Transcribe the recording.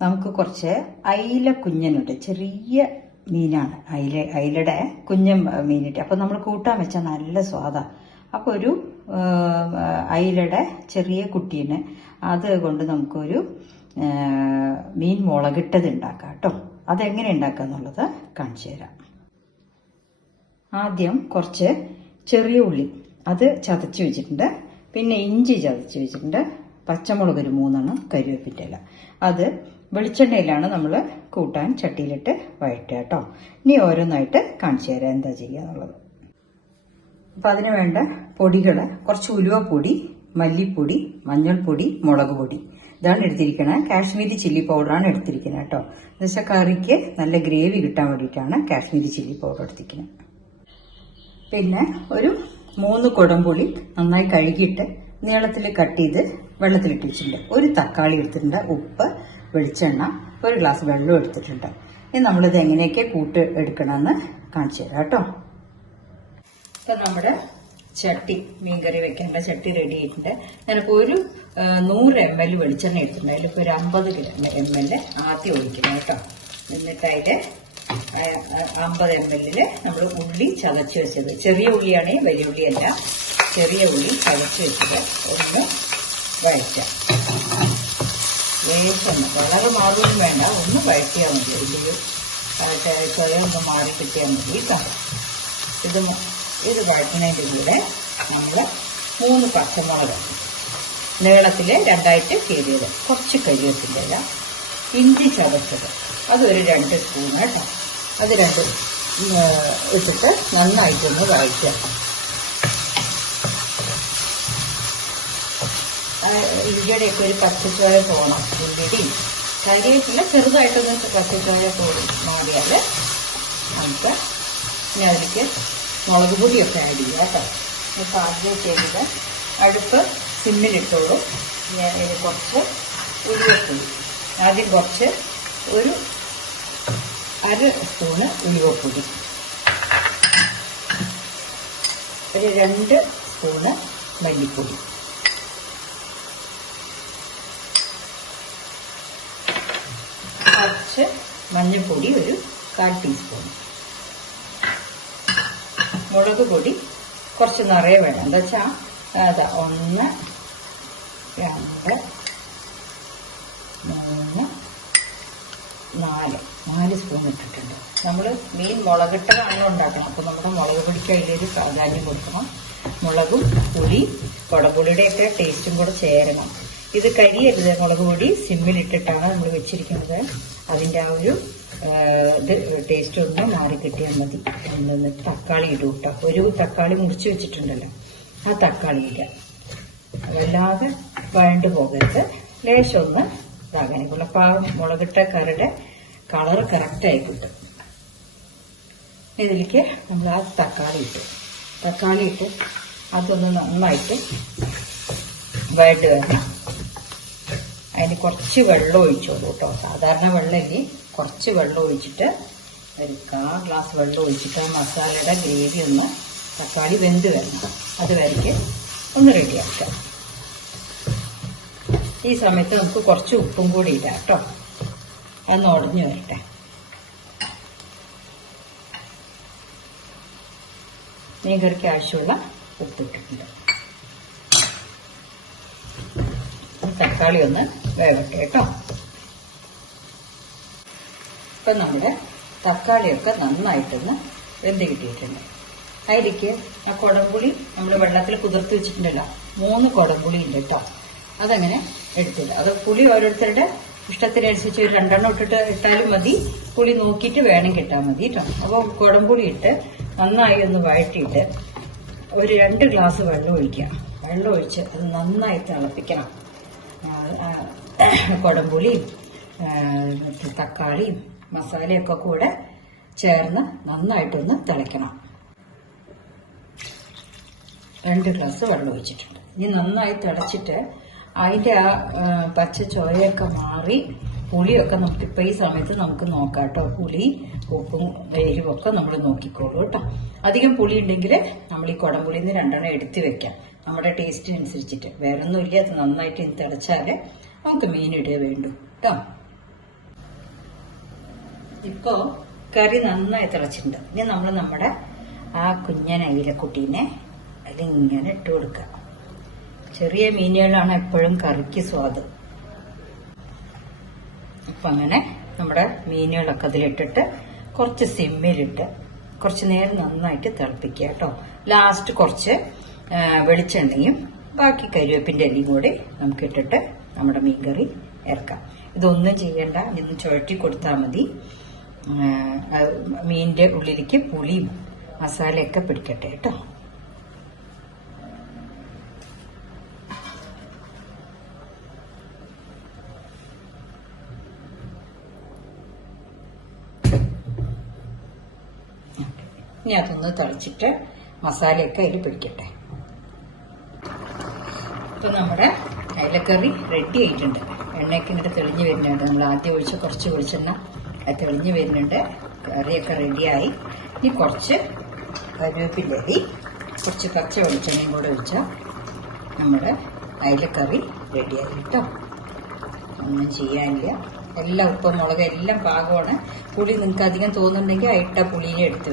നമുക്ക് കുറച്ച് അയില കുഞ്ഞനുണ്ട്. ചെറിയ മീനാണ്. അയില അയിലയുടെ കുഞ്ഞൻ മീനിട്ട്. അപ്പോൾ നമ്മൾ കൂട്ടാൻ വെച്ചാൽ നല്ല സ്വാദാണ് അപ്പോൾ ഒരു അയിലയുടെ ചെറിയ കുട്ടീനെ അത് കൊണ്ട് നമുക്കൊരു മീൻ മുളകിട്ടത് ഉണ്ടാക്കാം കേട്ടോ. അതെങ്ങനെ ഉണ്ടാക്കുക എന്നുള്ളത് കാണിച്ചു തരാം. ആദ്യം കുറച്ച് ചെറിയ ഉള്ളി. അത് ചതച്ച് വെച്ചിട്ടുണ്ട്. പിന്നെ ഇഞ്ചി ചതച്ച് വെച്ചിട്ടുണ്ട്. പച്ചമുളക് ഒരു മൂന്നെണ്ണം കരിവേപ്പിന്റെ അത് വെളിച്ചെണ്ണയിലാണ് നമ്മൾ കൂട്ടാൻ ചട്ടിയിലിട്ട് വഴറ്റുക കേട്ടോ. ഇനി ഓരോന്നായിട്ട് കാണിച്ചു തരാം എന്താ ചെയ്യുക എന്നുള്ളത്. അപ്പം അതിന് വേണ്ട പൊടികൾ കുറച്ച് ഉലുവപ്പൊടി മല്ലിപ്പൊടി മഞ്ഞൾപ്പൊടി മുളക് പൊടി. ഇതാണ് എടുത്തിരിക്കുന്നത് കാശ്മീരി ചില്ലി പൗഡറാണ് എടുത്തിരിക്കുന്നത് കേട്ടോ. എന്നുവെച്ചാൽ കറിക്ക് നല്ല ഗ്രേവി കിട്ടാൻ വേണ്ടിയിട്ടാണ് കാശ്മീരി ചില്ലി പൗഡർ എടുത്തിരിക്കുന്നത് പിന്നെ ഒരു മൂന്ന് കുടംപുളി നന്നായി കഴുകിയിട്ട് നീളത്തിൽ കട്ട് ചെയ്ത് വെള്ളത്തിലിട്ട് വെച്ചിട്ടുണ്ട് ഒരു തക്കാളി എടുത്തിട്ടുണ്ട് ഉപ്പ് വെളിച്ചെണ്ണ ഒരു ഗ്ലാസ് വെള്ളം എടുത്തിട്ടുണ്ട്. ഇനി നമ്മളിത് എങ്ങനെയൊക്കെ കൂട്ട് എടുക്കണമെന്ന് കാണിച്ചു തരാം കേട്ടോ. ഇപ്പം നമ്മുടെ ചട്ടി മീൻകറി വെക്കേണ്ട ചട്ടി റെഡി ആയിട്ടുണ്ട്. ഞാനിപ്പോൾ ഒരു നൂറ് എം എൽ വെളിച്ചെണ്ണ എടുത്തിട്ടുണ്ട്. അതിലിപ്പോൾ ഒരു അമ്പത് എം എൽ ആദ്യം ഒഴിക്കണം കേട്ടോ. എന്നിട്ട് അതിൽ അമ്പത് എം എല്ലിൽ നമ്മൾ ഉള്ളി ചതച്ച് വെച്ചത്. ചെറിയ ഉള്ളിയാണെങ്കിൽ വലിയ ഉള്ളിയല്ല. ചെറിയ ഉള്ളി ചതച്ച് വെക്കുക. ഒന്ന് വഴറ്റാം. ലേശം കളറ് മാറുകയും വേണ്ട. ഒന്ന് വഴറ്റിയാൽ മതി. ഉള്ളിൽ ചെറിയ ഒന്ന് മാറി കിട്ടിയാൽ മതി ഇത് ഇത് വഴറ്റുന്നതിന്റെ കൂടെ നമ്മൾ മൂന്ന് പച്ചമുളക് നീളത്തിൽ രണ്ടായിട്ട് കീറിയത്. കുറച്ച് ഇല ഇഞ്ചി ചതച്ചത്. അതൊരു രണ്ട് സ്പൂൺ കേട്ടോ. അത് രണ്ട് ഇട്ടിട്ട് നന്നായിട്ടൊന്ന് വഴറ്റുക. ഇഞ്ചിയുടെയൊക്കെ ഒരു പച്ചച്ചോയ പോകണം ഉള്ളിടി കരിവേപ്പില ചെറുതായിട്ടൊന്ന് പച്ചച്ചോയ മാറിയാൽ നമുക്ക് ഇനി അതിലേക്ക് മുളക് പൊടിയൊക്കെ ആഡ് ചെയ്യുക കേട്ടോ. ഇപ്പോൾ ആദ്യം ചെയ്തത് അടുപ്പ് സിമ്മിലിട്ടോളൂ. ഞാൻ ഇത് കുറച്ച് ഉലുവപ്പൊടി. ആദ്യം കുറച്ച് ഒരു അര സ്പൂണ് ഉലുവപ്പൊടി. ഒരു രണ്ട് സ്പൂണ് മല്ലിപ്പൊടി കുറച്ച് മഞ്ഞൾപ്പൊടി ഒരു കാൽ ടീസ്പൂൺ. മുളക് പൊടി കുറച്ച് നിറയെ വേണം. എന്താ വെച്ചാൽ അതാ ഒന്ന് രണ്ട് മൂന്ന് നാല്. നാല് സ്പൂൺ ഇട്ടിട്ടുണ്ട്. നമ്മൾ മീൻ മുളകിട്ടതാണല്ലോ ഉണ്ടാക്കണം. അപ്പോൾ നമ്മുടെ മുളക് പൊടിക്ക് അതിലൊരു പ്രാധാന്യം കൊടുക്കണം. മുളകും പുളി കുടപുളിയുടെയൊക്കെ ടേസ്റ്റും കൂടെ ചേരണം. ഇത് കരിയരുത്. മുളക് പൊടി സിമ്മിലിട്ടിട്ടാണ് നമ്മൾ വെച്ചിരിക്കുന്നത്. അതിന്റെ ആ ഒരു ഇത് ടേസ്റ്റ് ഒന്ന് മാറി കിട്ടിയാൽ മതി. എന്നിട്ട് തക്കാളി ഇടും കേട്ടോ ഒരു തക്കാളി മുറിച്ച് വെച്ചിട്ടുണ്ടല്ലോ. ആ തക്കാളി ഇടുക. വല്ലാതെ വഴണ്ട് പോകരുത്. ലേശം ഒന്ന് ഇതാകാനുള്ള അപ്പം ആ മുളകിട്ട കറിയുടെ കളർ കറക്റ്റായി കിട്ടും. ഇതിലേക്ക് നമ്മൾ ആ തക്കാളി ഇട്ടു. തക്കാളി ഇട്ട് അതൊന്ന് നന്നായിട്ട് വഴണ്ട് വരണം. അതിന് കുറച്ച് വെള്ളം ഒഴിച്ചോളൂ കേട്ടോ. സാധാരണ വെള്ളം കുറച്ച് വെള്ളം ഒഴിച്ചിട്ട് ഒരു കാ ഗ്ലാസ് വെള്ളം ഒഴിച്ചിട്ട് ആ മസാലയുടെ ഗ്രേവി ഒന്ന് തക്കാളി വെന്ത് വരണം. അത് വരയ്ക്ക്. ഒന്ന് റെഡിയാക്കാം ഈ സമയത്ത് നമുക്ക് കുറച്ച് ഉപ്പും കൂടി ഇടാം കേട്ടോ. അതൊന്ന് ഉടഞ്ഞു വരട്ടെ. മീൻ കറിക്ക് ആവശ്യമുള്ള ഉപ്പ് ഇട്ടിട്ടുണ്ട് ഈ തക്കാളി ഒന്ന് വേവട്ടെ കേട്ടോ. ഇപ്പൊ നമ്മുടെ തക്കാളിയൊക്കെ നന്നായിട്ടൊന്ന് വെന്ത് കിട്ടിയിട്ടുണ്ട്. അതിലേക്ക് ആ കുടംപുളി നമ്മൾ വെള്ളത്തിൽ കുതിർത്ത് വെച്ചിട്ടുണ്ടല്ലോ. മൂന്ന് കുടംപുളി ഉണ്ട് കേട്ടോ. അതങ്ങനെ എടുത്തില്ല അത് പുളി ഓരോരുത്തരുടെ ഇഷ്ടത്തിനനുസരിച്ച് ഒരു രണ്ടെണ്ണം ഇട്ടിട്ട് ഇട്ടാലും മതി. പുളി നോക്കിയിട്ട് വേണം കിട്ടാൻ മതി കേട്ടോ. അപ്പോൾ കുടംപുളി ഇട്ട് നന്നായി ഒന്ന് വഴറ്റിയിട്ട് ഒരു രണ്ട് ഗ്ലാസ് വെള്ളം ഒഴിക്കുക. വെള്ളം ഒഴിച്ച് അത് നന്നായി തിളപ്പിക്കണം. കുടംപുളിയും തക്കാളിയും മസാലയൊക്കെ കൂടെ ചേർന്ന് നന്നായിട്ടൊന്ന് തിളയ്ക്കണം. രണ്ട് ഗ്ലാസ് വെള്ളം ഒഴിച്ചിട്ടുണ്ട്. ഇനി നന്നായി തിളച്ചിട്ട് അതിന്റെ ആ പച്ച ചോയൊക്കെ മാറി പുളിയൊക്കെ നമുക്കിപ്പോൾ ഈ സമയത്ത് നമുക്ക് നോക്കാം കേട്ടോ. പുളി ഉപ്പും എരിവൊക്കെ നമ്മൾ നോക്കിക്കോളൂ കേട്ടോ. അധികം പുളി ഉണ്ടെങ്കിൽ നമ്മൾ ഈ കുടംപുളിയിൽ നിന്ന് രണ്ടെണ്ണം എടുത്ത് വെക്കാം. നമ്മുടെ ടേസ്റ്റിനനുസരിച്ചിട്ട് വേറൊന്നുമില്ല അത് നന്നായിട്ട് തിളച്ചാൽ നമുക്ക് മീൻ വേണ്ടു. കേട്ടോ ഇപ്പോ കറി നന്നായി തിളച്ചിട്ടുണ്ട്. ഇനി നമ്മൾ നമ്മുടെ ആ കുഞ്ഞൻ അയിലക്കുട്ടീനെ അതിങ്ങനെ ഇട്ട് കൊടുക്കുക ചെറിയ മീനുകളാണ് എപ്പോഴും കറിക്ക് സ്വാദ്. അപ്പൊ അങ്ങനെ നമ്മുടെ മീനുകളൊക്കെ അതിലിട്ടിട്ട് കുറച്ച് സിമ്മിലിട്ട് കുറച്ച് നേരം നന്നായിട്ട് തിളപ്പിക്കുക കേട്ടോ ലാസ്റ്റ് കുറച്ച് വെളിച്ചെണ്ണയും ബാക്കി കരിവേപ്പിന്റെ ഇലയും കൂടി നമുക്ക് ഇട്ടിട്ട് നമ്മുടെ മീൻകറി ഇറക്കാം. ഇതൊന്നും ചെയ്യണ്ട. ഇന്ന് ചുഴറ്റി കൊടുത്താൽ മതി. മീനിന്റെ ഉള്ളിലേക്ക് പുളിയും മസാലയൊക്കെ പിടിക്കട്ടെ കേട്ടോ. ഇനി അതൊന്ന് തളിച്ചിട്ട് മസാലയൊക്കെ അതിൽ പിടിക്കട്ടെ. ഇപ്പൊ നമ്മുടെ അയലക്കറി റെഡി ആയിട്ടുണ്ട്. എണ്ണയൊക്കെ ഇങ്ങോട്ട് തെളിഞ്ഞ് വരുന്നുണ്ട്. നമ്മൾ ആദ്യം ഒഴിച്ച് കുറച്ച് വെളിച്ചെണ്ണ തെളിഞ്ഞ് വരുന്നുണ്ട്. കറിയൊക്കെ റെഡിയായി ഇനി കുറച്ച് കരുവേപ്പിന്റെ അരി കുറച്ച് പച്ച വെളിച്ചെണ്ണയും കൂടെ ഒഴിച്ചാൽ നമ്മുടെ അയലക്കറി റെഡിയായി കേട്ടോ. ഒന്നും ചെയ്യാനില്ല. എല്ലാം ഉപ്പും മുളക് എല്ലാം പാകമാണ്. പുളി നിങ്ങൾക്ക് അധികം തോന്നുന്നുണ്ടെങ്കിൽ ഇട്ട പുളിയെ എടുത്ത്